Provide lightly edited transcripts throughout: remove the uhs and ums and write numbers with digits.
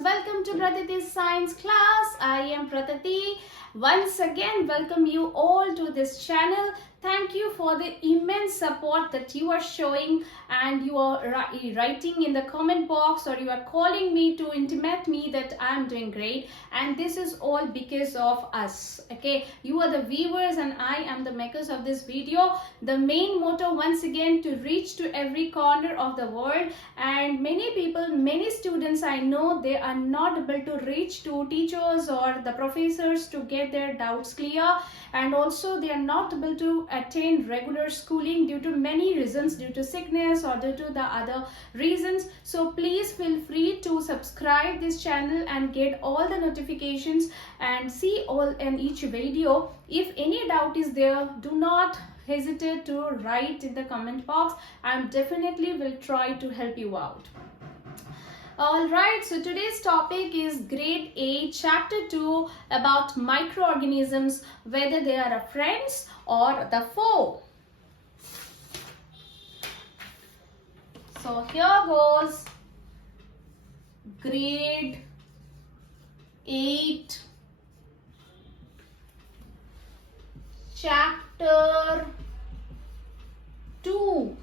Welcome to Bratati's science class. I am Bratati. Once again, welcome you all to this channel. Thank you for the immense support that you are showing, and you are writing in the comment box, or you are calling me to intimate me that I am doing great, and this is all because of us. Okay, you are the viewers and I am the makers of this video. The main motto, once again, to reach to every corner of the world, and many people, many students I know, they are not able to reach to teachers or the professors to get their doubts clear, and also they are not able to attain regular schooling due to many reasons, due to sickness or due to the other reasons. So please feel free to subscribe this channel and get all the notifications and see all and each video. If any doubt is there, do not hesitate to write in the comment box. I definitely will try to help you out. Alright, so today's topic is grade 8 chapter 2 about microorganisms, whether they are a friends or the foe. So here goes grade 8 chapter 2.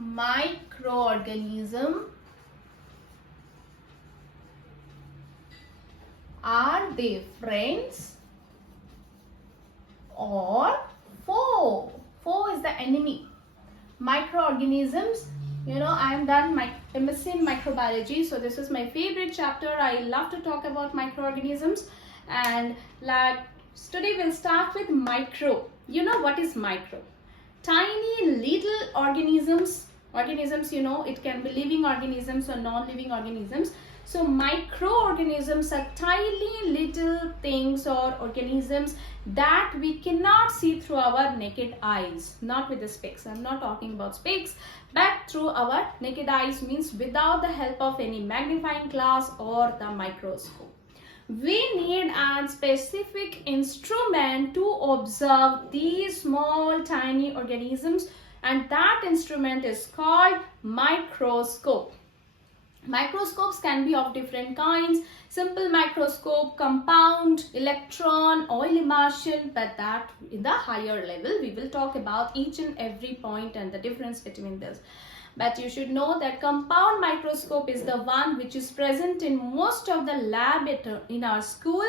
Microorganism, are they friends or foe? Foe is the enemy. Microorganisms, you know, I am done my MSc in microbiology, so this is my favorite chapter. I love to talk about microorganisms, and like today we'll start with micro. You know what is micro? Tiny little organisms, you know, it can be living organisms or non-living organisms. So microorganisms are tiny little things or organisms that we cannot see through our naked eyes, not with the specs. I'm not talking about specs, but through our naked eyes, means without the help of any magnifying glass or the microscope. We need a specific instrument to observe these small tiny organisms, and that instrument is called microscope. Microscopes can be of different kinds: simple microscope, compound, electron, oil immersion, but that in the higher level we will talk about each and every point and the difference between this. But you should know that compound microscope is the one which is present in most of the lab in our school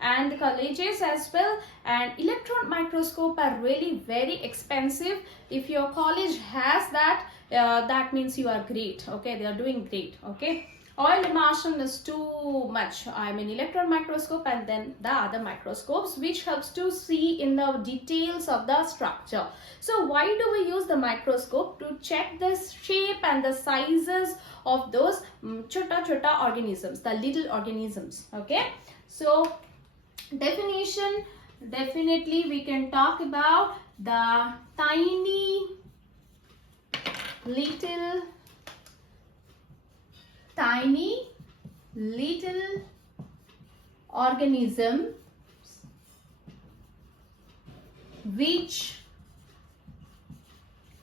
and colleges as well. And electron microscope are really very expensive. If your college has that, that means you are great. Okay, they are doing great. Okay. Oil immersion is too much. I mean, electron microscope and then the other microscopes, which helps to see in the details of the structure. So why do we use the microscope? To check the shape and the sizes of those chota organisms, the little organisms. Okay. So definition, definitely we can talk about the tiny little organisms which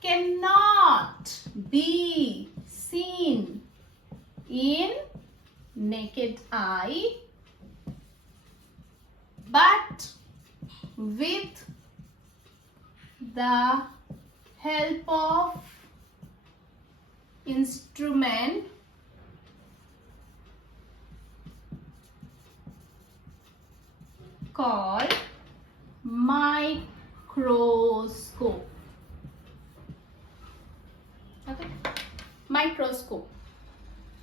cannot be seen in naked eye, but with the help of instrument called microscope. Okay, microscope.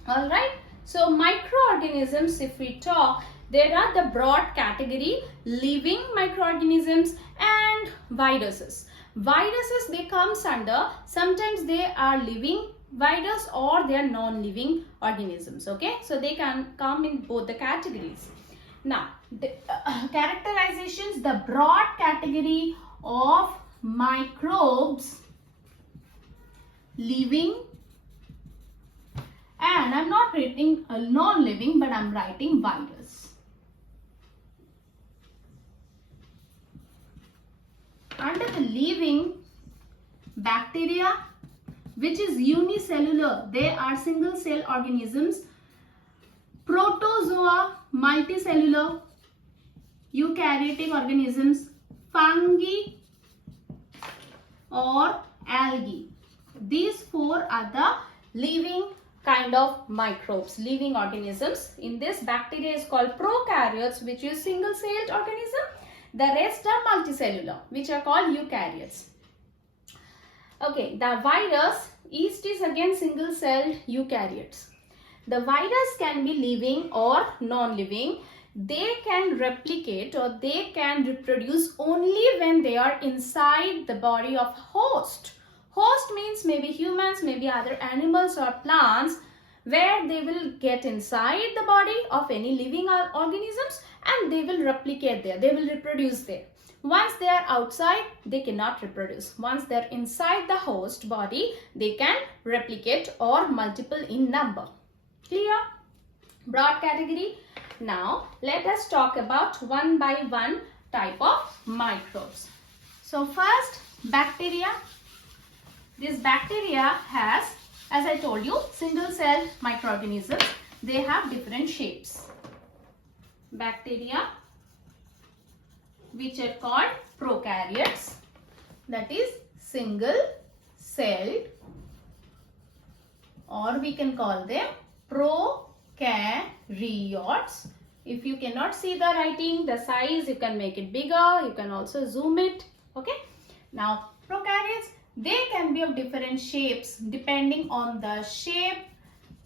All right. So microorganisms, if we talk, there are the broad category: living microorganisms and viruses. Viruses, they comes under, sometimes they are living virus or they are non-living organisms. Okay, so they can come in both the categories. Now, the characterizations, the broad category of microbes, living, and I'm not writing a non-living, but I'm writing virus. Under the living, bacteria, which is unicellular. They are single cell organisms. Protozoa, multicellular, eukaryotic organisms, fungi or algae. These four are the living kind of microbes, living organisms. In this, bacteria is called prokaryotes, which is single celled organism. The rest are multicellular, which are called eukaryotes. Okay, the virus, yeast is again single celled eukaryotes. The virus can be living or non-living. They can replicate or they can reproduce only when they are inside the body of host. Host means maybe humans, maybe other animals or plants, where they will get inside the body of any living organisms and they will replicate there. They will reproduce there. Once they are outside, they cannot reproduce. Once they are inside the host body, they can replicate or multiple in number. Clear? Broad category. Now, let us talk about one by one type of microbes. So, first, bacteria. This bacteria has, as I told you, single cell microorganisms. They have different shapes. Bacteria, which are called prokaryotes, that is single celled, or we can call them prokaryotes. If you cannot see the writing, the size, you can make it bigger. You can also zoom it. Okay. Now, prokaryotes, they can be of different shapes. Depending on the shape,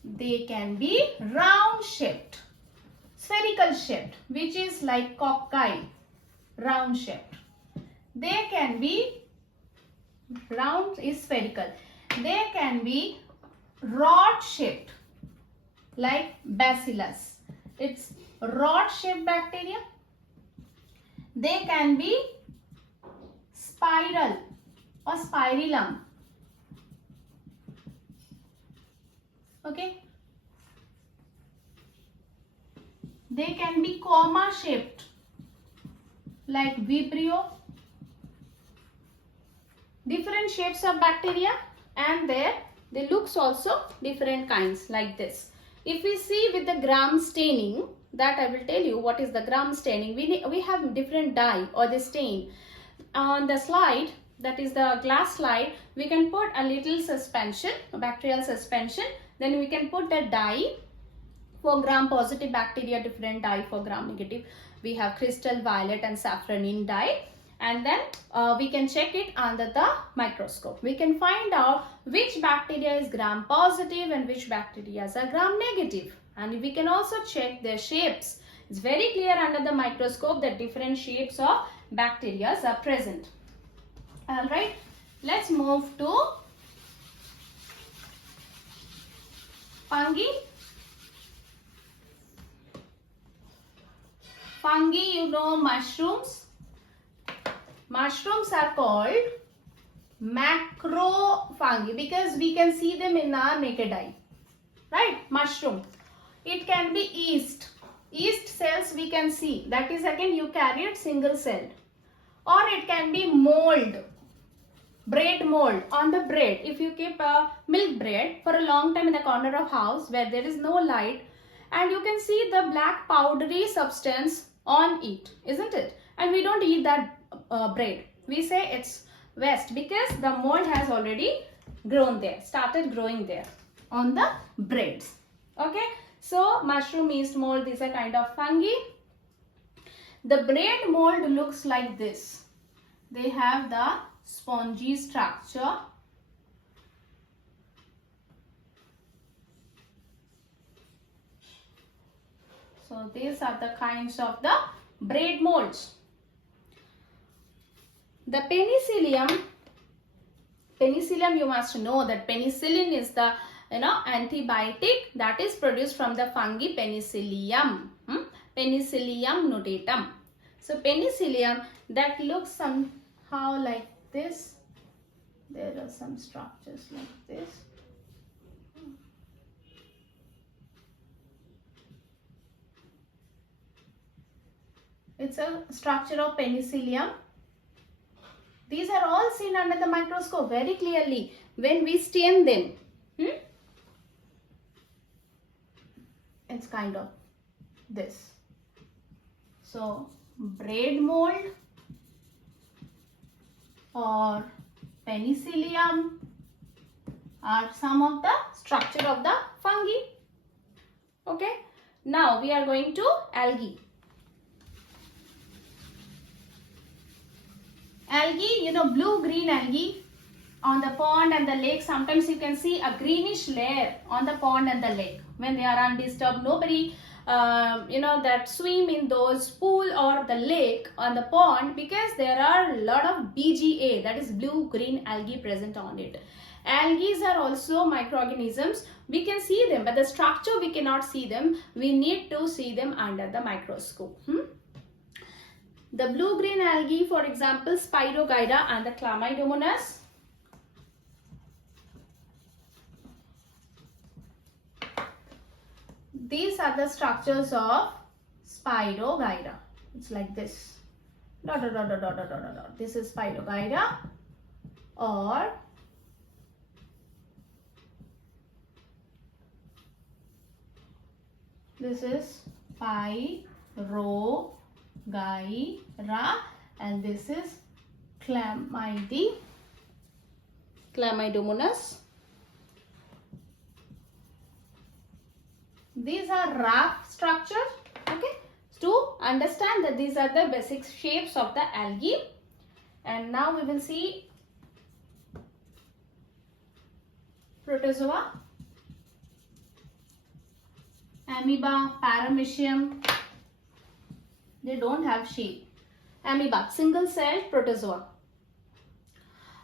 they can be round shaped, spherical shaped, which is like cocci, round shaped. They can be, round is spherical. They can be rod shaped, like bacillus. It's rod shaped bacteria. They can be spiral or spirillum. Okay. They can be comma shaped, like Vibrio. Different shapes of bacteria, and they looks also different kinds like this. If we see with the gram staining, that I will tell you what is the gram staining. We have different dye or the stain. On the slide, that is the glass slide, we can put a little suspension, a bacterial suspension. Then we can put the dye. For gram positive bacteria, different dye. For gram negative, we have crystal violet and saffronin dye. And then we can check it under the microscope. We can find out which bacteria is gram positive and which bacteria are gram negative. And we can also check their shapes. It's very clear under the microscope that different shapes of bacteria are present. Alright, let's move to fungi. Fungi, you know, mushrooms. Mushrooms are called macrofungi because we can see them in our naked eye. Right? Mushroom. It can be yeast. Yeast cells we can see. That is again eukaryote, single celled. Or it can be mold. Bread mold. On the bread, if you keep milk bread for a long time in the corner of house where there is no light, and you can see the black powdery substance on it, isn't it? And we don't eat that bread. We say it's waste because the mold has already grown there, started growing there on the breads. Okay, so mushroom, yeast mold, these are kind of fungi. The bread mold looks like this. They have the spongy structure. So these are the kinds of the bread molds. The penicillium, you must know that penicillin is the antibiotic that is produced from the fungi Penicillium. Penicillium notatum. So penicillium, that looks somehow like this. There are some structures like this. It's a structure of penicillium. These are all seen under the microscope very clearly when we stain them. It's kind of this. So bread mold or penicillium are some of the structure of the fungi. Okay. Now we are going to algae. Algae, you know, blue-green algae on the pond and the lake. Sometimes you can see a greenish layer on the pond and the lake when they are undisturbed. Nobody, that swim in those pool or the lake on the pond, because there are a lot of BGA, that is blue-green algae present on it. Algae are also microorganisms. We can see them, but the structure we cannot see them. We need to see them under the microscope. The blue-green algae, for example, Spirogyra and the Chlamydomonas. These are the structures of Spirogyra. It's like this. Dot, dot, dot, dot, dot, dot, dot, dot. This is Spirogyra, or this is Spirogyra, and this is Chlamydomonas. These are raft structures. Okay, to understand that these are the basic shapes of the algae. And now we will see protozoa, amoeba, paramecium. They don't have shape. Amoeba, single-celled protozoa,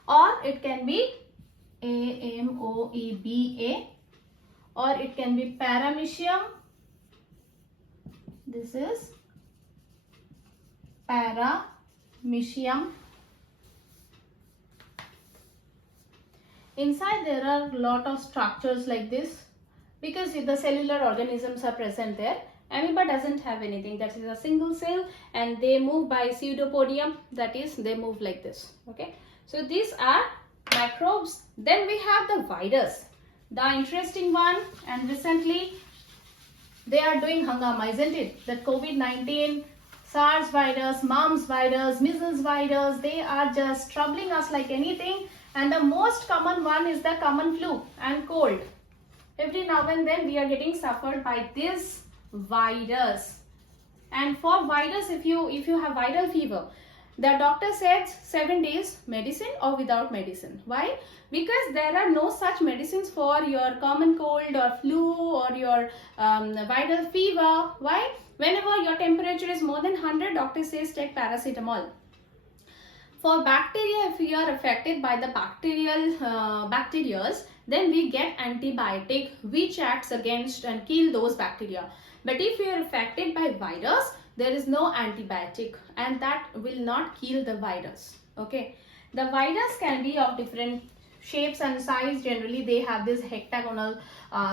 or it can be amoeba, or it can be paramecium. This is paramecium. Inside there are a lot of structures like this, because the cellular organisms are present there. Amoeba doesn't have anything. That is a single cell, and they move by pseudopodium, that is they move like this. Okay, so these are microbes. Then we have the virus, the interesting one, and recently they are doing hangama, isn't it? The COVID-19, SARS virus, mumps virus, measles virus, they are just troubling us like anything. And the most common one is the common flu and cold. Every now and then we are getting suffered by this virus. And for virus, if you have viral fever, the doctor says 7 days medicine or without medicine. Why? Because there are no such medicines for your common cold or flu or your viral fever. Why? Whenever your temperature is more than 100, doctor says take paracetamol. For bacteria, if you are affected by the bacterias, then we get antibiotic which acts against and kill those bacteria. But if you are affected by virus, there is no antibiotic, and that will not kill the virus. Okay, the virus can be of different shapes and size. Generally they have this hexagonal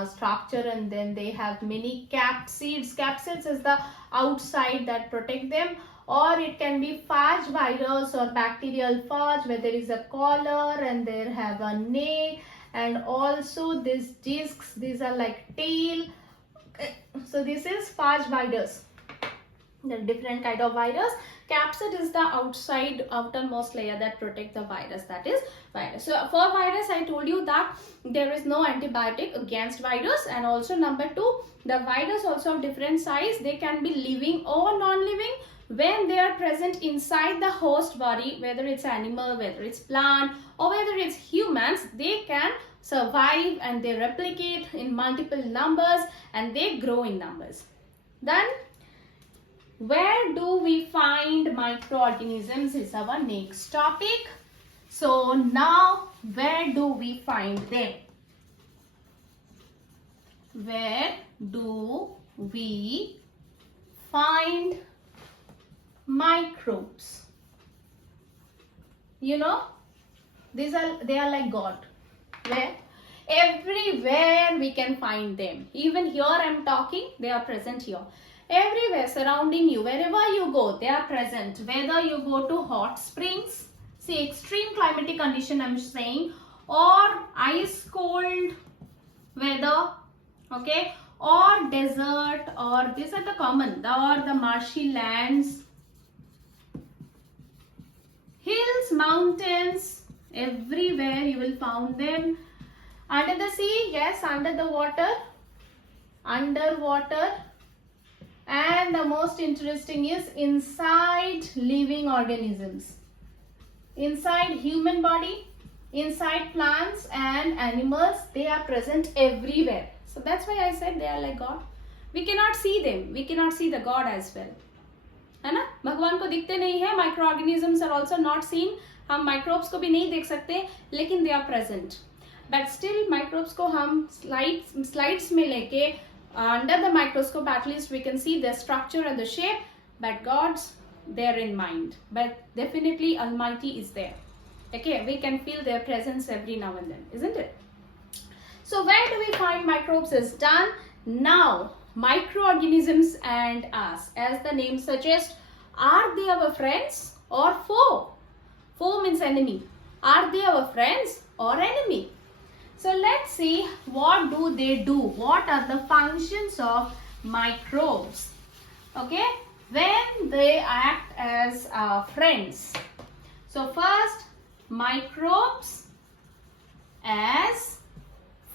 structure, and then they have many capsids. Capsids is the outside that protect them. Or it can be phage virus or bacterial phage, where there is a collar and there have a neck, and also these discs, these are like tail. So this is phage virus. There are different kind of virus. Capsid is the outermost layer that protect the virus, that is virus. So for virus, I told you that there is no antibiotic against virus. And also number 2, the virus also of different size. They can be living or non-living. When they are present inside the host body, whether it's animal, whether it's plant, or whether it's humans, they can survive and they replicate in multiple numbers and they grow in numbers. Then, where do we find microorganisms is our next topic. So now, where do we find them? Where do we find microbes? You know, they are like God. Where? Everywhere we can find them. Even here I am talking, they are present here. Everywhere surrounding you, wherever you go, they are present. Whether you go to hot springs, See, extreme climatic condition I'm saying, or ice cold weather, okay, or desert, or these are the common, or the marshy lands, hills, mountains, everywhere you will find them. Under the sea, yes, under the water, underwater, and the most interesting is inside living organisms, inside human body, inside plants and animals. They are present everywhere. So that's why I said they are like God. We cannot see them, we cannot see the God as well, है ना. भगवान को दिखते नहीं है. Microorganisms are also not seen. हम microbes को भी नहीं देख सकते, लेकिन they are present. But still microbes को हम स्लाइड्स में लेके under the microscope at least we can see the structure and the shape. But God's there in mind, but definitely Almighty is there. Okay, we can feel their presence every now and then, isn't it? So where do we find microbes is done. Now microorganisms and us, as the name suggests, are they our friends or foe? Foe means enemy. Are they our friends or enemy? So let's see, what do they do? What are the functions of microbes? Okay, when they act as friends. So first, microbes as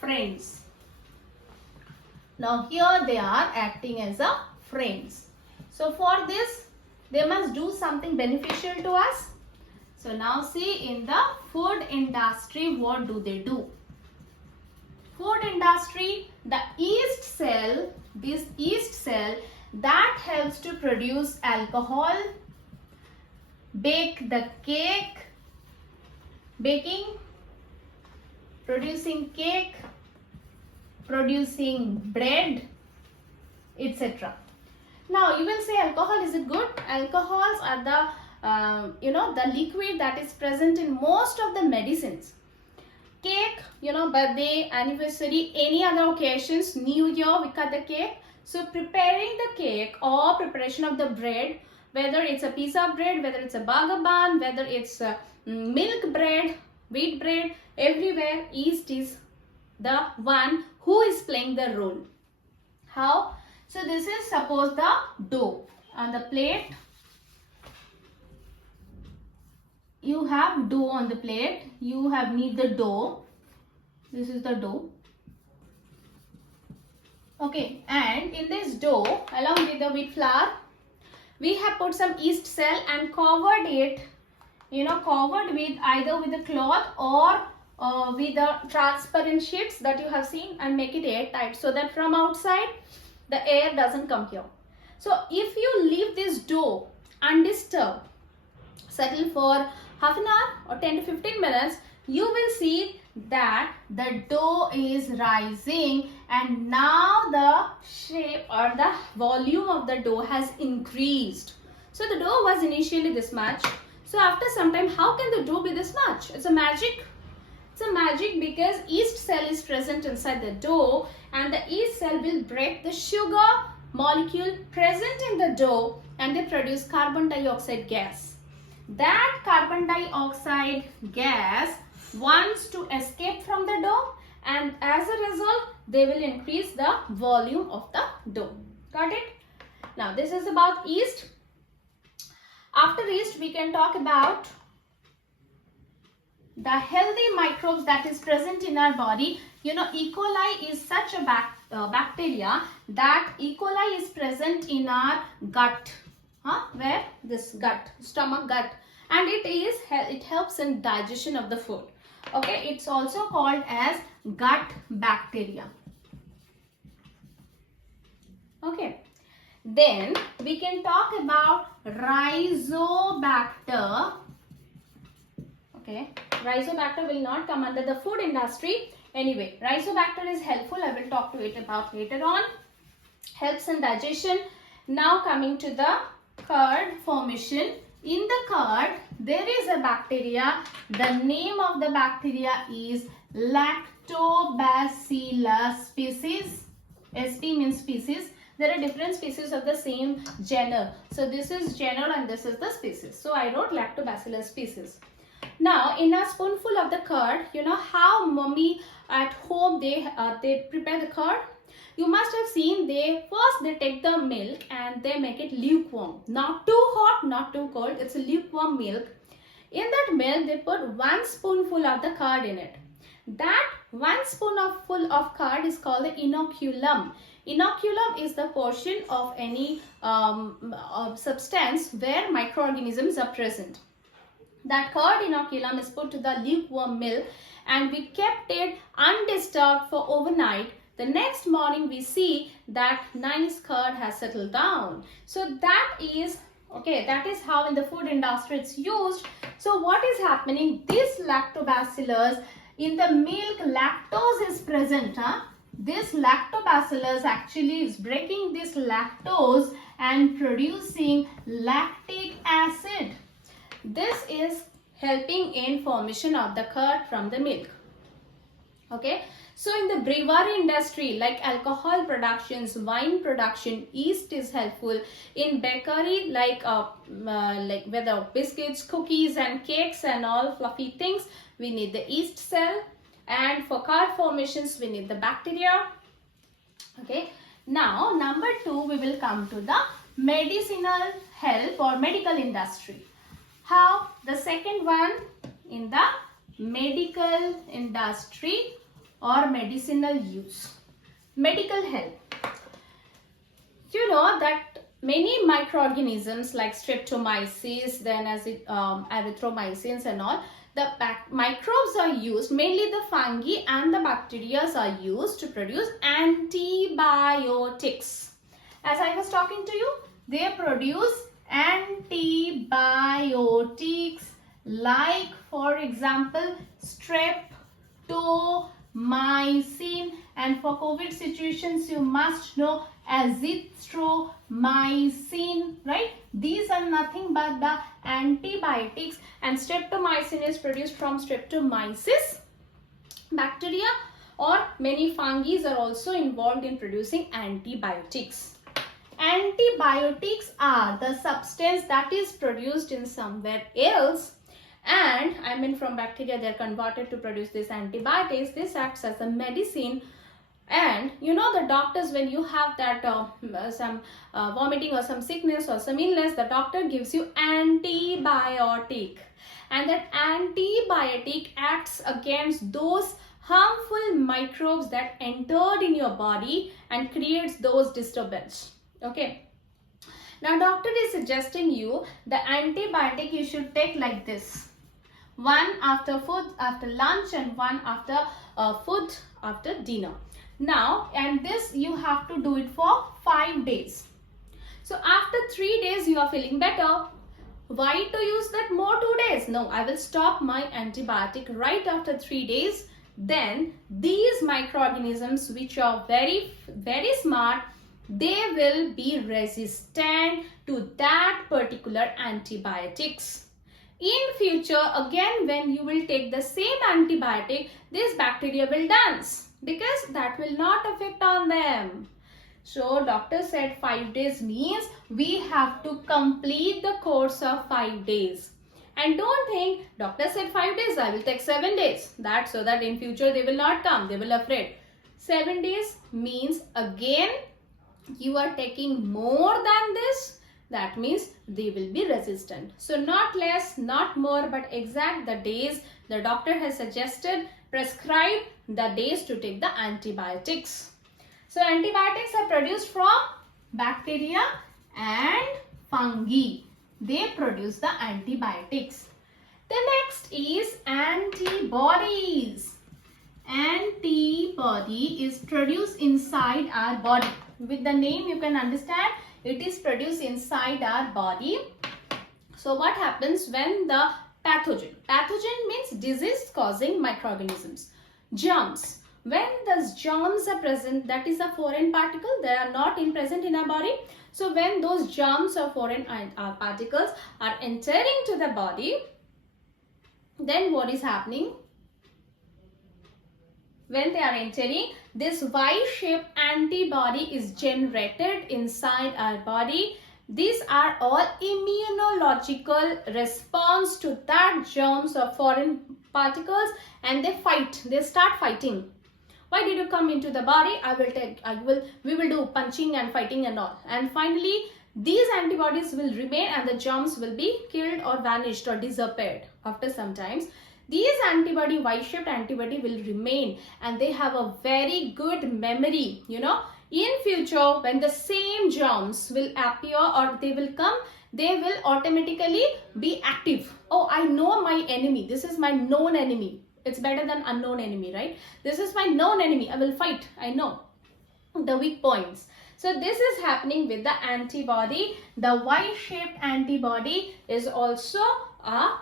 friends. Now here they are acting as a friends. So for this, they must do something beneficial to us. So now see, in the food industry, what do they do? Food industry, the yeast cell, this yeast cell that helps to produce alcohol, bake the cake, baking, producing cake, producing bread, etc. Now you will say, alcohol, is it good? Alcohols are the the liquid that is present in most of the medicines. Cake, birthday, anniversary, any other occasions, New Year, we cut the cake. So preparing the cake or preparation of the bread, whether it's a piece of bread, whether it's a burger bun, whether it's milk bread, wheat bread, everywhere yeast is the one who is playing the role. How? So this is, suppose, the dough on the plate. You have dough on the plate. You have need the dough. This is the dough. Okay, and in this dough, along with the wheat flour, we have put some yeast cell and covered it, covered with either with a cloth or with the transparent sheets that you have seen, and make it airtight so that from outside the air doesn't come here. So if you leave this dough undisturbed, settle for half an hour or 10 to 15 minutes, you will see that the dough is rising, and now the shape or the volume of the dough has increased. So the dough was initially this much. So after some time, how can the dough be this much? It's a magic. It's a magic because yeast cell is present inside the dough, and the yeast cell will break the sugar molecule present in the dough, and they produce carbon dioxide gas. That carbon dioxide gas wants to escape from the dough, and as a result they will increase the volume of the dough. Got it? Now this is about yeast. After yeast, we can talk about the healthy microbes that is present in our body. E. coli is such a bacteria that E. coli is present in our gut. Where? This gut, stomach gut, and it helps in digestion of the food. Okay, it's also called as gut bacteria. Okay, then we can talk about Rhizobacter. Okay, Rhizobacter will not come under the food industry. Anyway, Rhizobacter is helpful. I will talk to it about later on. Helps in digestion. Now coming to the curd formation. In the curd, there is a bacteria. The name of the bacteria is Lactobacillus species. SP means species. There are different species of the same genus. So this is genus and this is the species. So I wrote Lactobacillus species. Now in a spoonful of the curd, you know how mommy at home they prepare the curd? You must have seen they take the milk and they make it lukewarm. Not too hot, not too cold. It's a lukewarm milk. In that milk, they put 1 spoonful of the curd in it. That 1 spoonful of curd is called the inoculum. Inoculum is the portion of any substance where microorganisms are present. That curd inoculum is put to the lukewarm milk and we kept it undisturbed for overnight. The next morning we see that nice curd has settled down. So that is how in the food industry it's used. So what is happening? This lactobacillus in the milk, lactose is present. This lactobacillus actually is breaking this lactose and producing lactic acid. This is helping in formation of the curd from the milk. Okay. So in the brewery industry, like alcohol productions, wine production, yeast is helpful. In bakery, like whether biscuits, cookies and cakes and all fluffy things, we need the yeast cell. And for curd formations, we need the bacteria. Okay. Now, number 2, we will come to the medicinal help or medical industry. How? The second one in the medical industry or medicinal use. Medical help. You know that many microorganisms like streptomyces, then erythromycins and all, the microbes are used, mainly the fungi and the bacteria are used to produce antibiotics. As I was talking to you, they produce antibiotics like, for example, streptomycin, and for COVID situations you must know azithromycin, right? These are nothing but the antibiotics, and streptomycin is produced from streptomyces bacteria, or many fungi are also involved in producing antibiotics. Antibiotics are the substance that is produced in somewhere else, and from bacteria they are converted to produce these antibiotics. This acts as a medicine. And you know the doctors, when you have that some vomiting or some sickness or some illness, the doctor gives you antibiotic, and that antibiotic acts against those harmful microbes that entered in your body and creates those disturbance. Okay. Now doctor is suggesting you the antibiotic you should take like this: 1 after food after lunch and 1 after food after dinner. Now, and this you have to do it for 5 days. So after 3 days you are feeling better. Why to use that more 2 days? No, I will stop my antibiotic right after 3 days. Then these microorganisms, which are very, very smart, they will be resistant to that particular antibiotics. In future, again, when you will take the same antibiotic, this bacteria will dance, because that will not affect on them. So doctor said 5 days means we have to complete the course of 5 days. And don't think doctor said 5 days, I will take 7 days. That so that in future they will not come, they will afraid. 7 days means again you are taking more than this. That means they will be resistant. So not less, not more, but exact the days the doctor has suggested, prescribe the days to take the antibiotics. So antibiotics are produced from bacteria and fungi. They produce the antibiotics. The next is antibodies. Antibody is produced inside our body. With the name you can understand it is produced inside our body. So what happens when the pathogen means disease causing microorganisms, germs, when those germs are present, that is a foreign particle, they are not present in our body. So when those germs or foreign particles are entering to the body, then what is happening? When they are entering, this Y-shaped antibody is generated inside our body, These are all immunological response to that germs or foreign particles, and they fight. They start fighting. Why did you come into the body? We will do punching and fighting and all. And finally, these antibodies will remain and the germs will be killed or vanished or disappeared after some times. These antibody, Y-shaped antibody will remain and they have a very good memory, you know. In future, when the same germs will appear or they will come, they will automatically be active. Oh, I know my enemy. This is my known enemy. It's better than unknown enemy, right? This is my known enemy. I will fight. I know the weak points. So this is happening with the antibody. The Y-shaped antibody is also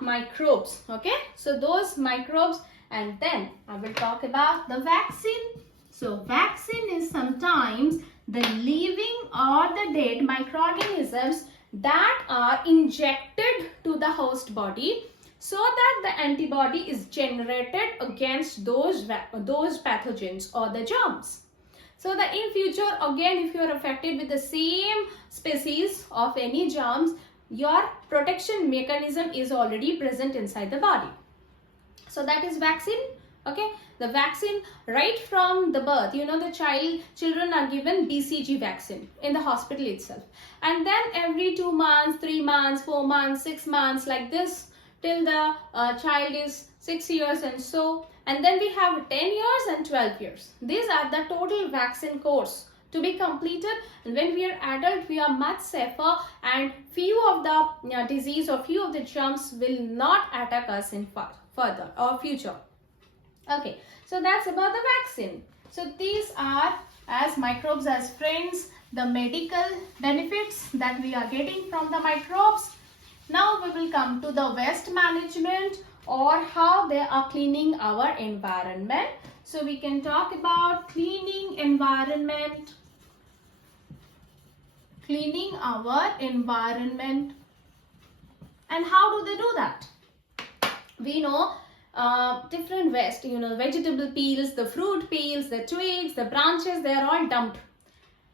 microbes. Okay. So those microbes, and then I will talk about the vaccine. So vaccine is sometimes the living or the dead microorganisms that are injected to the host body, so that the antibody is generated against those pathogens or the germs. So that in future, again, if you are affected with the same species of any germs, your protection mechanism is already present inside the body. So that is vaccine. Okay, the vaccine right from the birth, you know, the children are given BCG vaccine in the hospital itself, and then every 2 months, 3 months, 4 months, 6 months, like this, till the child is 6 years and so, and then we have 10 years and 12 years. These are the total vaccine course to be completed, and when we are adult, we are much safer, and few of the disease or few of the germs will not attack us in further or future. Okay, so that's about the vaccine. So these are, as microbes as friends, the medical benefits that we are getting from the microbes. Now we will come to the waste management, or how they are cleaning our environment. So we can talk about cleaning environment. Cleaning our environment. And how do they do that? We know different waste, you know, vegetable peels, the fruit peels, the twigs, the branches, they are all dumped.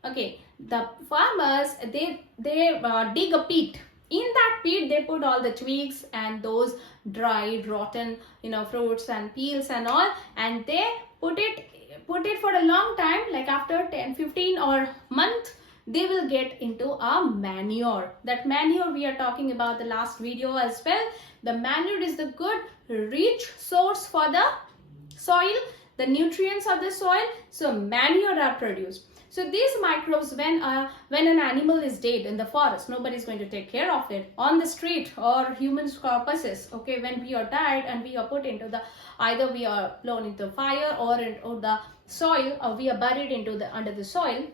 Okay, the farmers, they dig a pit. In that pit, they put all the twigs and those dried, rotten, you know, fruits and peels and all, and they put it for a long time, like after 10, 15 or month, they will get into a manure. That manure we are talking about the last video as well. The manure is the good rich source for the soil, the nutrients of the soil. So manure are produced. So these microbes, when an animal is dead in the forest, nobody is going to take care of it. On the street or human corpses, okay, when we are died and we are put into the, either we are blown into fire or the soil, or we are buried into the under the soil.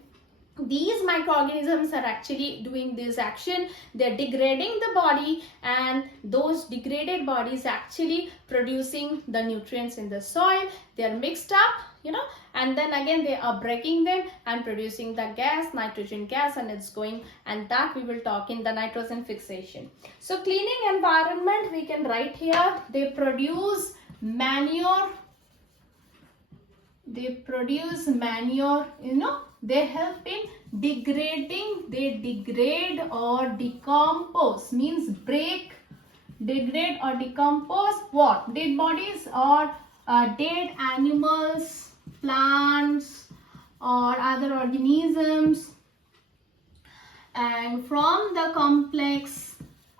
These microorganisms are actually doing this action. They're degrading the body, and those degraded bodies actually producing the nutrients in the soil. They're mixed up, you know, and then again they are breaking them and producing the gas, nitrogen gas, and it's going, and that we will talk in the nitrogen fixation. So cleaning environment, we can write here, they produce manure. They produce manure, you know, they help in degrading, they degrade or decompose, means break, degrade or decompose what? Dead bodies or dead animals, plants or other organisms. And from the complex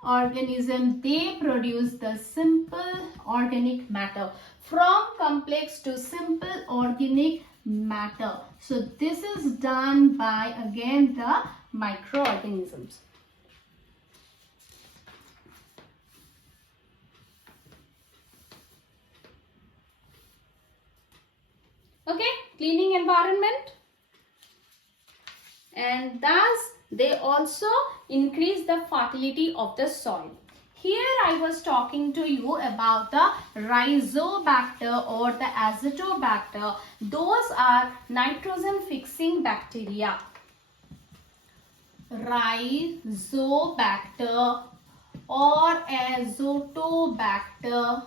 organism, they produce the simple organic matter. From complex to simple organic matter. So this is done by, again, the microorganisms. Okay, cleaning environment. And thus they also increase the fertility of the soil. Here I was talking to you about the rhizobacter or the azotobacter. Those are nitrogen fixing bacteria. Rhizobacter or azotobacter,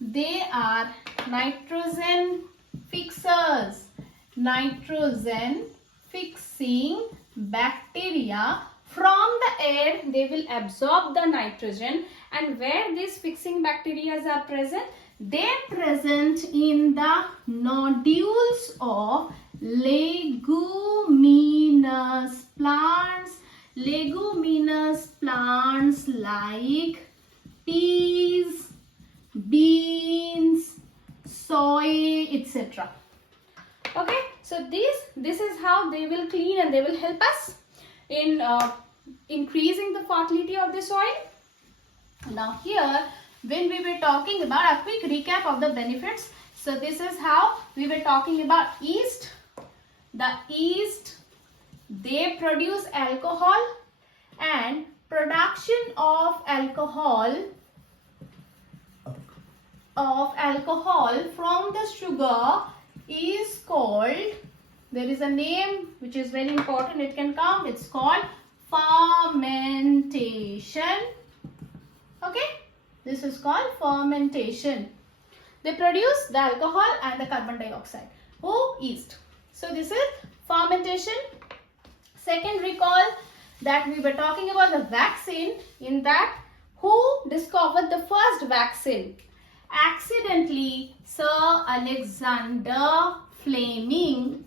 they are nitrogen fixers. Nitrogen fixing bacteria From the air, they will absorb the nitrogen, and where these fixing bacteria are present, they are present in the nodules of leguminous plants. Leguminous plants like peas, beans, soy, etc. Okay, so this is how they will clean and they will help us in increasing the fertility of the soil. Now here, when we were talking about a quick recap of the benefits, so this is how we were talking about yeast. The yeast, they produce alcohol, and production of alcohol from the sugar is called, there is a name which is very important, it can come, it's called fermentation. Okay, this is called fermentation. They produce the alcohol and the carbon dioxide. Who? Yeast. So this is fermentation. Second, recall that we were talking about the vaccine. In that, who discovered the first vaccine? Accidentally, Sir Alexander Fleming.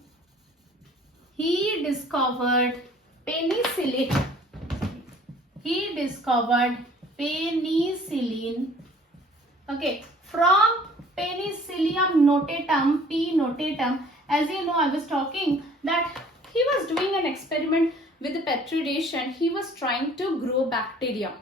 He discovered penicillin. He discovered penicillin. Okay, from Penicillium notatum, P notatum, as you know, I was talking that he was doing an experiment with the petri dish and he was trying to grow bacteria.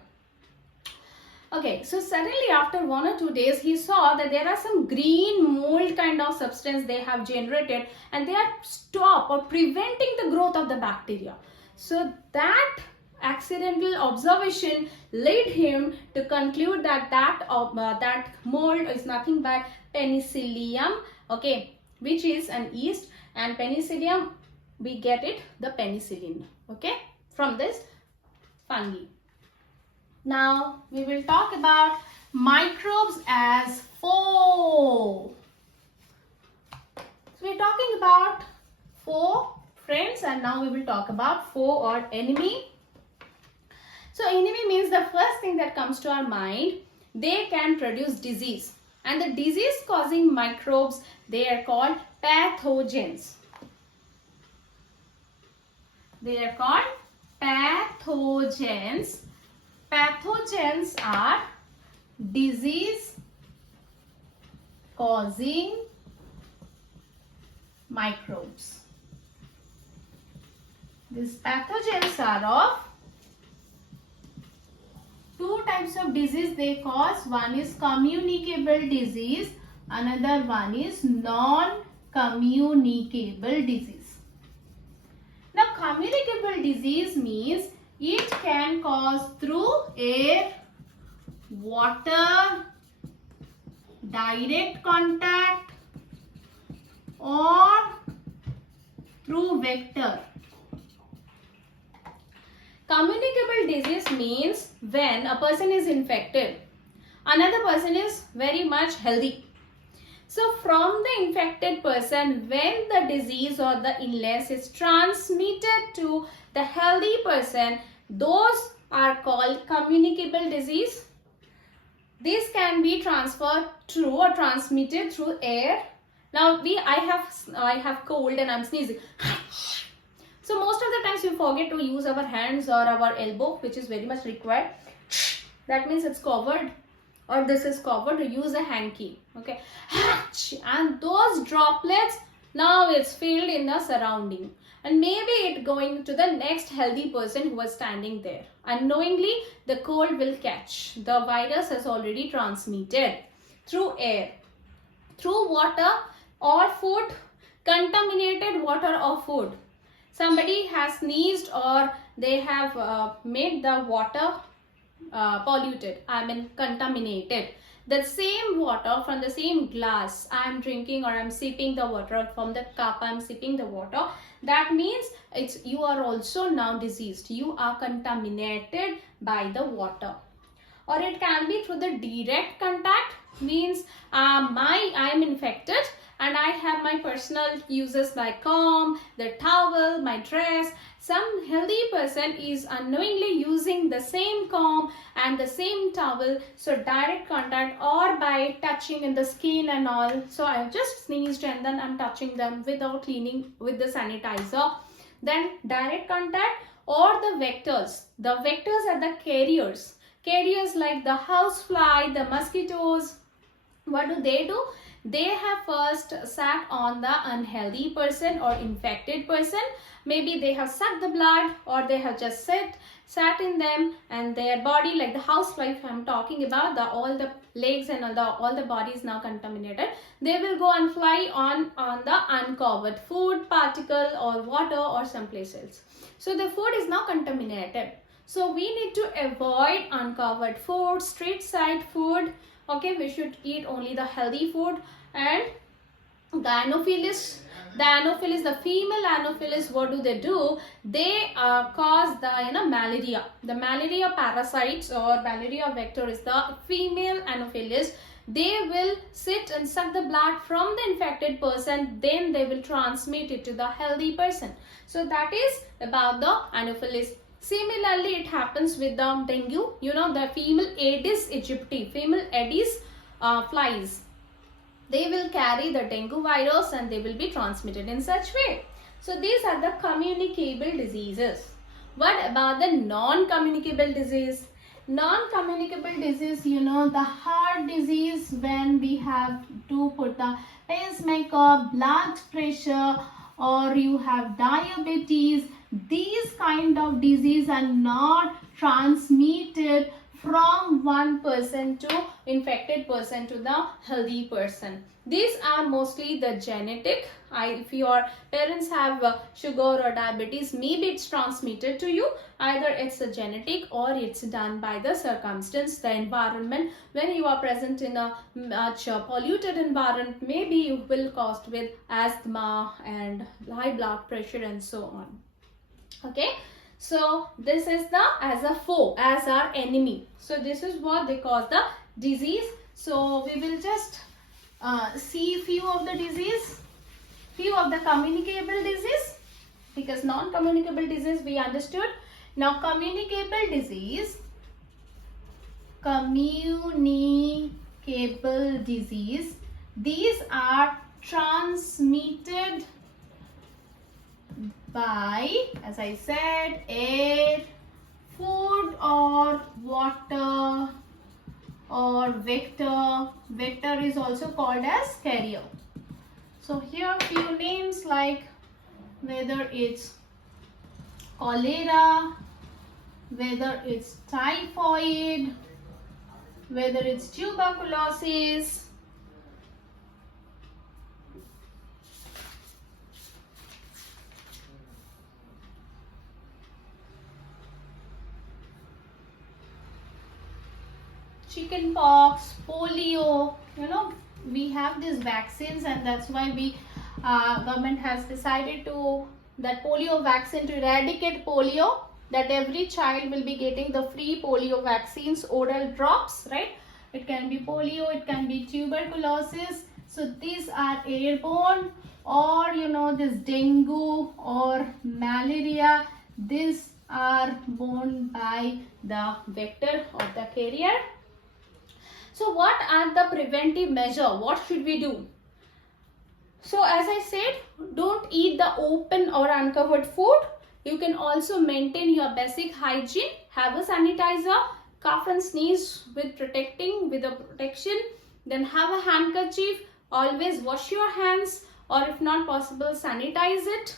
Okay, so suddenly after 1 or 2 days, he saw that there are some green mold kind of substance they have generated and they are stop or preventing the growth of the bacteria. So that accidental observation led him to conclude that that mold is nothing but penicillium, okay, which is an yeast, and penicillium, we get it, the penicillin, okay, from this fungi. Now we will talk about microbes as foe. So we are talking about foe, friends, and now we will talk about foe or enemy. So enemy means the first thing that comes to our mind. They can produce disease, and the disease causing microbes, they are called pathogens. They are called pathogens. Pathogens are disease causing microbes. These pathogens are of two types of disease they cause. One is communicable disease, another one is non-communicable disease. Now communicable disease means it can cause through air, water, direct contact, or through vector. Communicable disease means when a person is infected, another person is very much healthy. So from the infected person, when the disease or the illness is transmitted to the healthy person, those are called communicable disease. This can be transferred through or transmitted through air. Now I have cold and I'm sneezing. So most of the times we forget to use our hands or our elbow, which is very much required. That means it's covered, or this is covered, to use a hanky. Okay, and those droplets, now it's filled in the surrounding, and maybe it going to the next healthy person who was standing there. Unknowingly, the cold will catch. The virus has already transmitted through air, through water or food, contaminated water or food. Somebody has sneezed or they have made the water polluted, contaminated. The same water from the same glass I am drinking, or I am sipping the water from the cup, I am sipping the water. That means you are also now diseased. You are contaminated by the water. Or it can be through the direct contact, means I am infected and I have my personal uses like comb, the towel, my dress. Some healthy person is unknowingly using the same comb and the same towel, so direct contact or by touching in the skin and all. So I just sneezed and then I'm touching them without cleaning with the sanitizer. Then direct contact or the vectors. The vectors are the carriers. Carriers like the housefly, the mosquitoes. What do? They have first sat on the unhealthy person or infected person. Maybe they have sucked the blood, or they have just sat in them, and their body, like the housefly I'm talking about, all the legs and all the body is now contaminated. They will go and fly on the uncovered food, particle or water or someplace else. So the food is now contaminated. So we need to avoid uncovered food, street side food. Okay, we should eat only the healthy food. And the anopheles, the female anopheles, what do? They cause the malaria. The malaria parasites or malaria vector is the female anopheles. They will sit and suck the blood from the infected person, then they will transmit it to the healthy person. So that is about the anopheles. Similarly, it happens with the dengue. The female Aedes aegypti, female Aedes flies. They will carry the dengue virus and they will be transmitted in such way. So these are the communicable diseases. What about the non-communicable disease? Non-communicable disease, the heart disease, when we have to put the pacemaker, blood pressure, or you have diabetes. These kind of disease are not transmitted from one person to infected person to the healthy person. These are mostly the genetic. If your parents have sugar or diabetes, maybe it's transmitted to you. Either it's a genetic or it's done by the circumstance, the environment. When you are present in a much polluted environment, maybe you will caused with asthma and high blood pressure and so on. Okay, so this is the as a foe, as our enemy. So this is what they cause the disease. So we will just see few of the disease, few of the communicable disease, because non-communicable disease we understood. Now communicable disease, these are transmitted by, as I said, air, food or water, or vector. Vector is also called as carrier. So here few names like whether it's cholera, whether it's typhoid, whether it's tuberculosis, chicken pox, polio. We have these vaccines, and that's why government has decided to that polio vaccine, to eradicate polio, that every child will be getting the free polio vaccines, oral drops, right? It can be polio, it can be tuberculosis. So these are airborne, or this dengue or malaria, these are borne by the vector or the carrier. So what are the preventive measure? What should we do? So as I said, don't eat the open or uncovered food. You can also maintain your basic hygiene. Have a sanitizer, cough and sneeze with protection. Then have a handkerchief. Always wash your hands, or if not possible, sanitize it.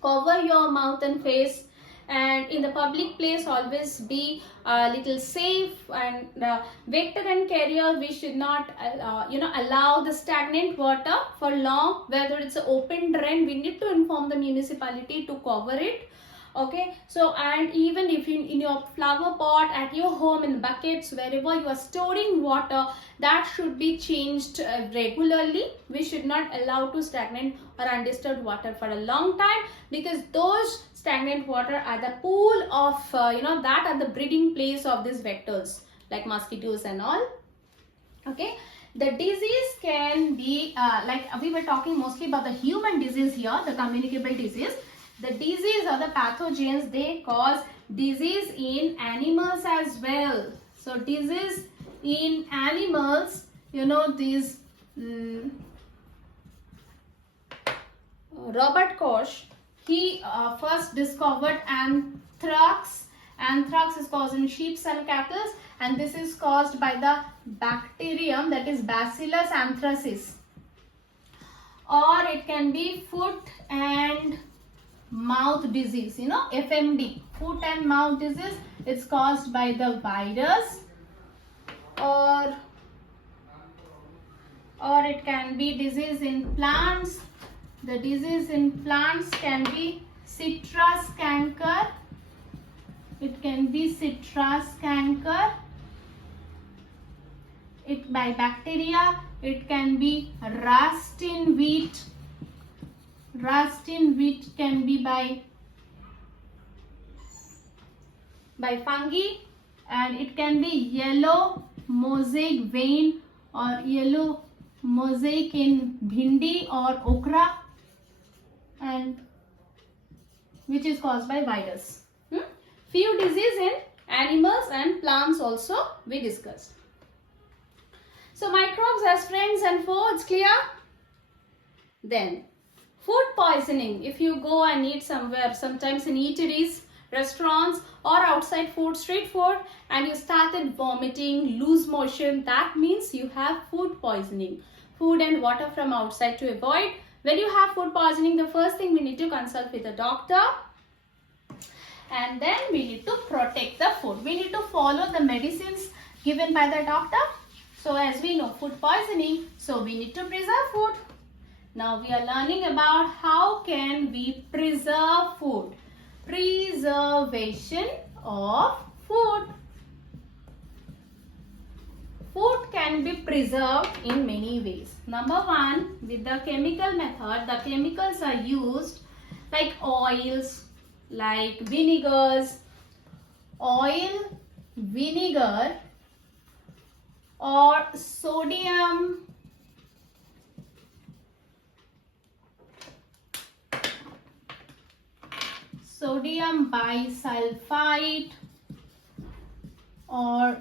Cover your mouth and face. And in the public place, always be a little safe. And vector and carrier, we should not allow the stagnant water for long. Whether it's an open drain, we need to inform the municipality to cover it. Okay, so and even if in your flower pot at your home, in buckets, wherever you are storing water, that should be changed regularly. We should not allow to stagnant or undisturbed water for a long time, because those stagnant water are the pool of that are the breeding place of these vectors like mosquitoes and all. Okay, The disease can be like we were talking mostly about the human disease here, the communicable disease. The disease or the pathogens, they cause disease in animals as well. So disease in animals, you know, these Robert Koch, he first discovered anthrax. Anthrax is caused in sheep and cattle, and this is caused by the bacterium, that is Bacillus anthracis. Or it can be foot and mouth disease, you know, FMD, foot and mouth disease. It's caused by the virus, or it can be disease in plants. The disease in plants can be citrus canker. It can be citrus canker. It by bacteria. It can be rust in wheat. Rust in wheat can be by fungi, and it can be yellow mosaic vein or yellow mosaic in bhindi or okra, and which is caused by virus. Few diseases in animals and plants also we discussed. So microbes as friends and foes, it's clear? Then food poisoning. If you go and eat somewhere, sometimes in eateries, restaurants or outside food, street food, and you started vomiting, loose motion, that means you have food poisoning. Food and water from outside to avoid. When you have food poisoning, the first thing we need to consult with a doctor, and then we need to protect the food. We need to follow the medicines given by the doctor. So as we know, food poisoning, so we need to preserve food. Now we are learning about how can we preserve food. Preservation of food. Food can be preserved in many ways. Number one, with the chemical method, the chemicals are used like oils, like vinegars, oil, vinegar, or sodium bisulfite, or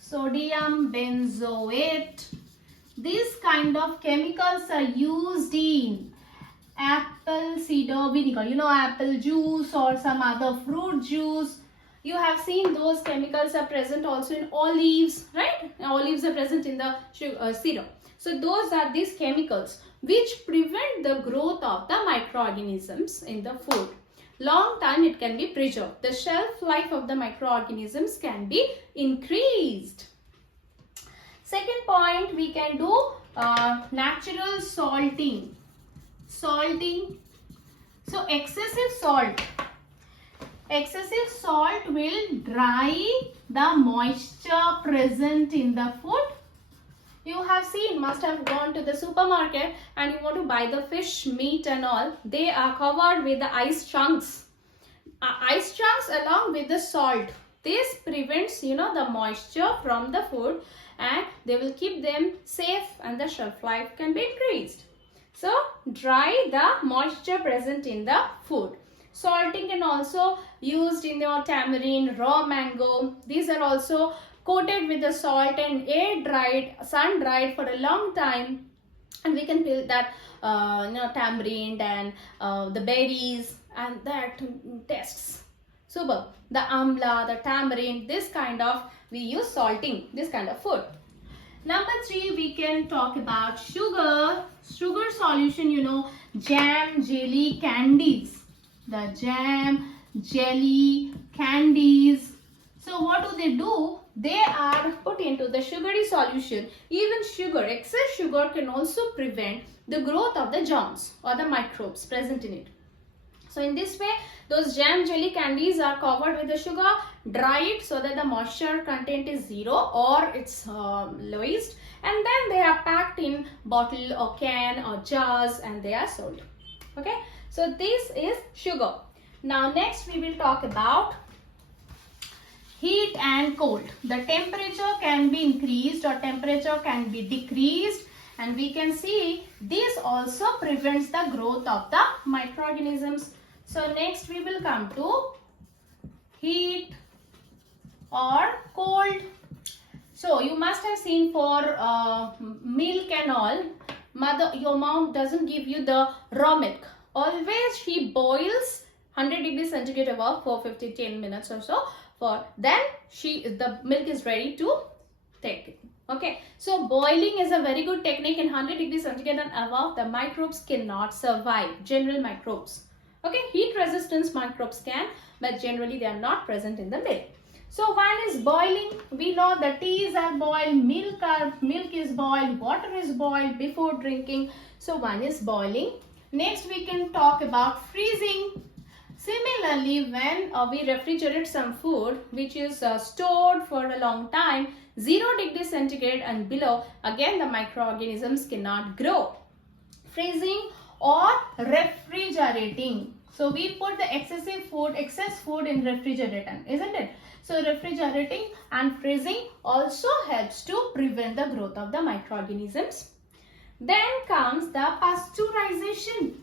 sodium benzoate. These kind of chemicals are used in apple cider vinegar, you know, apple juice or some other fruit juice. You have seen those chemicals are present also in olives, right? Olives are present in the syrup. So those are these chemicals which prevent the growth of the microorganisms in the food. Long time it can be preserved. The shelf life of the microorganisms can be increased. Second point, we can do natural salting. Salting. So excessive salt will dry the moisture present in the food. You have seen, must have gone to the supermarket and you want to buy the fish, meat and all. They are covered with the ice chunks. Ice chunks along with the salt. This prevents, you know, the moisture from the food, and they will keep them safe and the shelf life can be increased. So dry the moisture present in the food. Salting can also used in your tamarind, raw mango. These are also coated with the salt and air dried, sun dried for a long time, and we can feel that you know, tamarind and the berries, and that tastes super. The amla, the tamarind, this kind of, we use salting this kind of food. Number 3, we can talk about sugar. Sugar solution, you know, jam, jelly, candies. The jam, jelly, candies. So what do? They are put into the sugary solution. Even sugar, excess sugar can also prevent the growth of the germs or the microbes present in it. So in this way, those jam, jelly, candies are covered with the sugar, dried so that the moisture content is 0 or it's lowest, and then they are packed in bottle or can or jars and they are sold. Okay, so this is sugar. Now next we will talk about heat and cold. The temperature can be increased or temperature can be decreased, and we can see this also prevents the growth of the microorganisms. So next we will come to heat or cold. So you must have seen for milk and all, your mom doesn't give you the raw milk. Always she boils 100 degrees centigrade above for 10 minutes or so. Then the milk is ready to take it. Okay, so boiling is a very good technique. In 100 degrees centigrade and above, the microbes cannot survive, general microbes. Okay, heat resistance microbes can, but generally they are not present in the milk. So one is boiling. We know the teas are boiled, milk is boiled, water is boiled before drinking. So one is boiling. Next we can talk about freezing. Similarly, when we refrigerate some food which is stored for a long time, 0 degrees centigrade and below, again the microorganisms cannot grow. Freezing or refrigerating. So we put the excess food in refrigerator, isn't it? So refrigerating and freezing also helps to prevent the growth of the microorganisms. Then comes the pasteurization.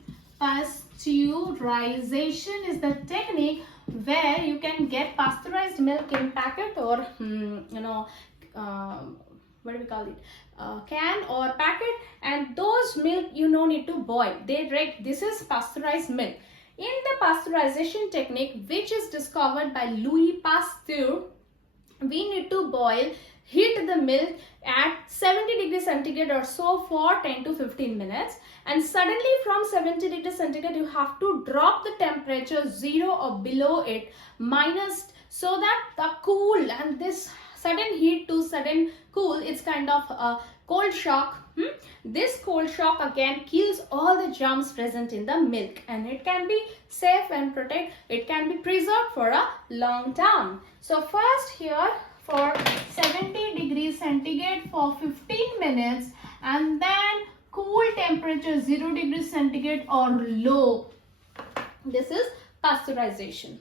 Pasteurization is the technique where you can get pasteurized milk in packet or what do we call it, can or packet, and those milk you no need to boil. This is pasteurized milk. In the pasteurization technique, which is discovered by Louis Pasteur, we need to heat the milk at 70 degrees centigrade or so for 10 to 15 minutes, and suddenly from 70 degrees centigrade you have to drop the temperature 0 or below it, minus, so that the cool, and this sudden heat to sudden cool, it's kind of a cold shock. This cold shock again kills all the germs present in the milk, and it can be safe and it can be preserved for a long time. So first here for 70 degrees centigrade for 15 minutes, and then cool temperature 0 degrees centigrade or low. This is pasteurization.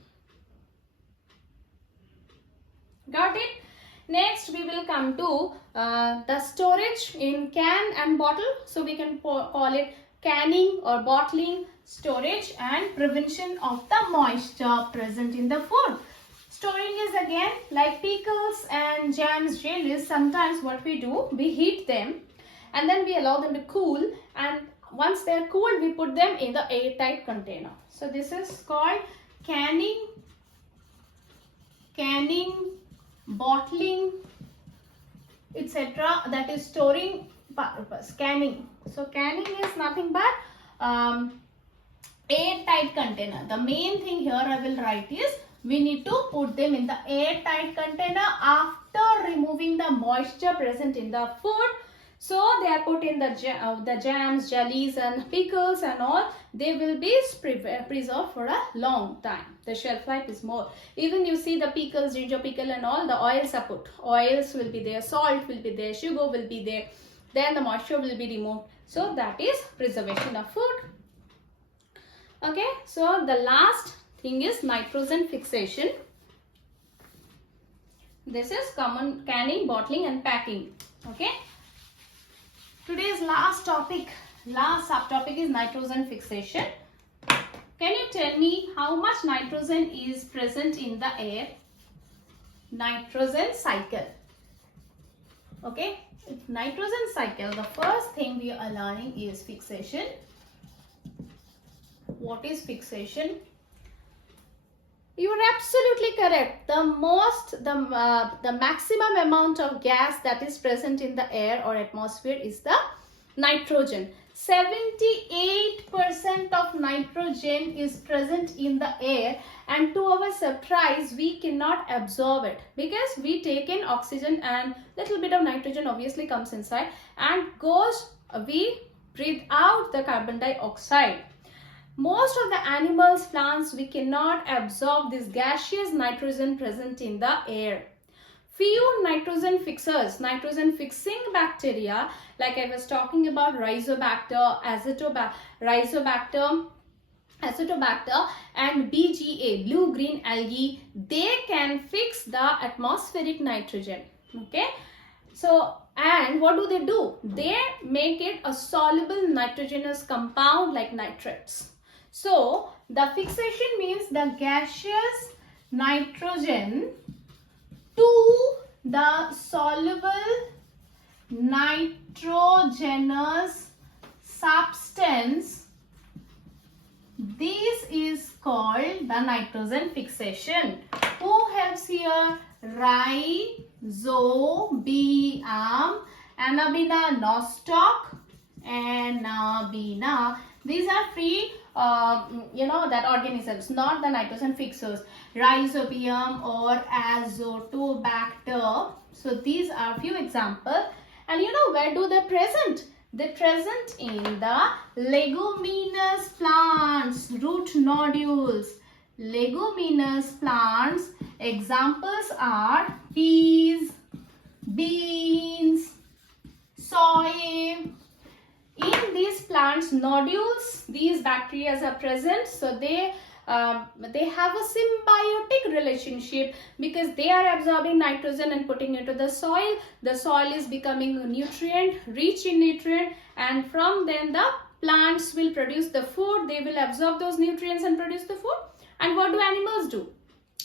Got it? Next we will come to the storage in can and bottle. So we can call it canning or bottling, storage, and prevention of the moisture present in the food. Storing is again like pickles and jams, jellies. Sometimes what we do, we heat them and then we allow them to cool, and once they are cooled we put them in the airtight container. So this is called canning, bottling, etc. That is storing purpose. Canning. So canning is nothing but airtight container. The main thing here I will write is we need to put them in the airtight container after removing the moisture present in the food. So they are put in the jams, jellies and pickles and all. They will be preserved for a long time. The shelf life is more. Even you see the pickles, ginger pickle and all, the oils are put. Oils will be there, salt will be there, sugar will be there. Then the moisture will be removed. So that is preservation of food. Okay, so the last thing is nitrogen fixation. This is common canning, bottling and packing. Okay. Today's last subtopic is nitrogen fixation. Can you tell me how much nitrogen is present in the air? Nitrogen cycle. Okay. Nitrogen cycle, the first thing we are learning is fixation. What is fixation? You are absolutely correct. The maximum amount of gas that is present in the air or atmosphere is the nitrogen. 78% of nitrogen is present in the air, and to our surprise we cannot absorb it because we take in oxygen and little bit of nitrogen obviously comes inside and we breathe out the carbon dioxide. Most of the animals, plants, we cannot absorb this gaseous nitrogen present in the air. Few nitrogen fixers, nitrogen fixing bacteria, like I was talking about Rhizobacter, Rhizobacter, Acetobacter and BGA, blue-green algae, they can fix the atmospheric nitrogen. Okay. So, and what do? They make it a soluble nitrogenous compound like nitrates. So, the fixation means the gaseous nitrogen to the soluble nitrogenous substance. This is called the nitrogen fixation. Who helps here? Rhizobium, Anabina nostoc, Anabina. These are free, that organisms, not the nitrogen fixers. Rhizobium or Azotobacter. So these are few examples. And where do they present? They present in the leguminous plants, root nodules. Leguminous plants, examples are peas, beans, soy. In these plants nodules, these bacteria are present, so they have a symbiotic relationship because they are absorbing nitrogen and putting it into the soil. The soil is becoming nutrient, rich in nutrient, and from then the plants will produce the food. They will absorb those nutrients and produce the food. And what do animals do?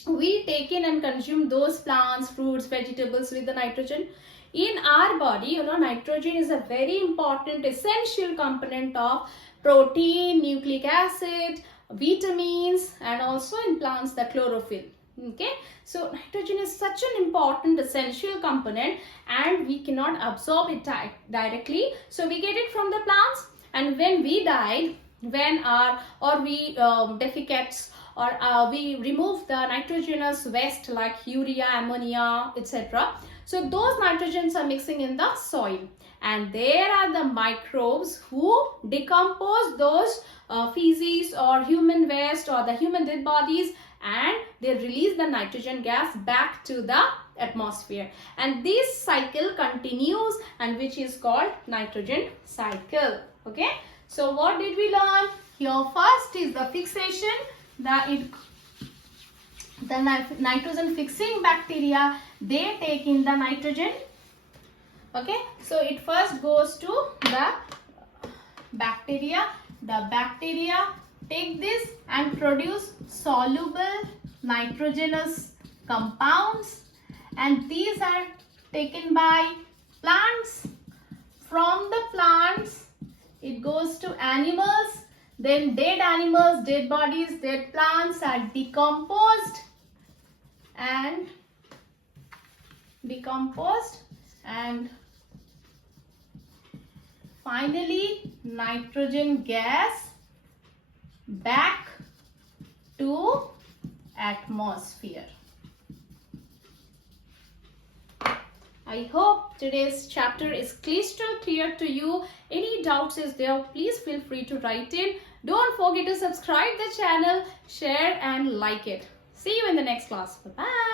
We take in and consume those plants, fruits, vegetables with the nitrogen. In our body, nitrogen is a very important essential component of protein, nucleic acid, vitamins, and also in plants the chlorophyll. Okay, so nitrogen is such an important essential component and we cannot absorb it directly. So we get it from the plants, and when we died, we defecates or we remove the nitrogenous waste like urea, ammonia, etc. So those nitrogens are mixing in the soil, and there are the microbes who decompose those feces or human waste or the human dead bodies, and they release the nitrogen gas back to the atmosphere, and this cycle continues, and which is called nitrogen cycle. Okay, so what did we learn here? First is the fixation. The nitrogen fixing bacteria, they take in the nitrogen. Okay, so it first goes to the bacteria. The bacteria take this and produce soluble nitrogenous compounds, and these are taken by plants. From the plants it goes to animals, then dead animals, dead bodies, dead plants are decomposed and finally nitrogen gas back to atmosphere. I hope today's chapter is crystal clear to you. Any doubts is there, please feel free to write in. Don't forget to subscribe the channel, share and like it. See you in the next class. Bye-bye.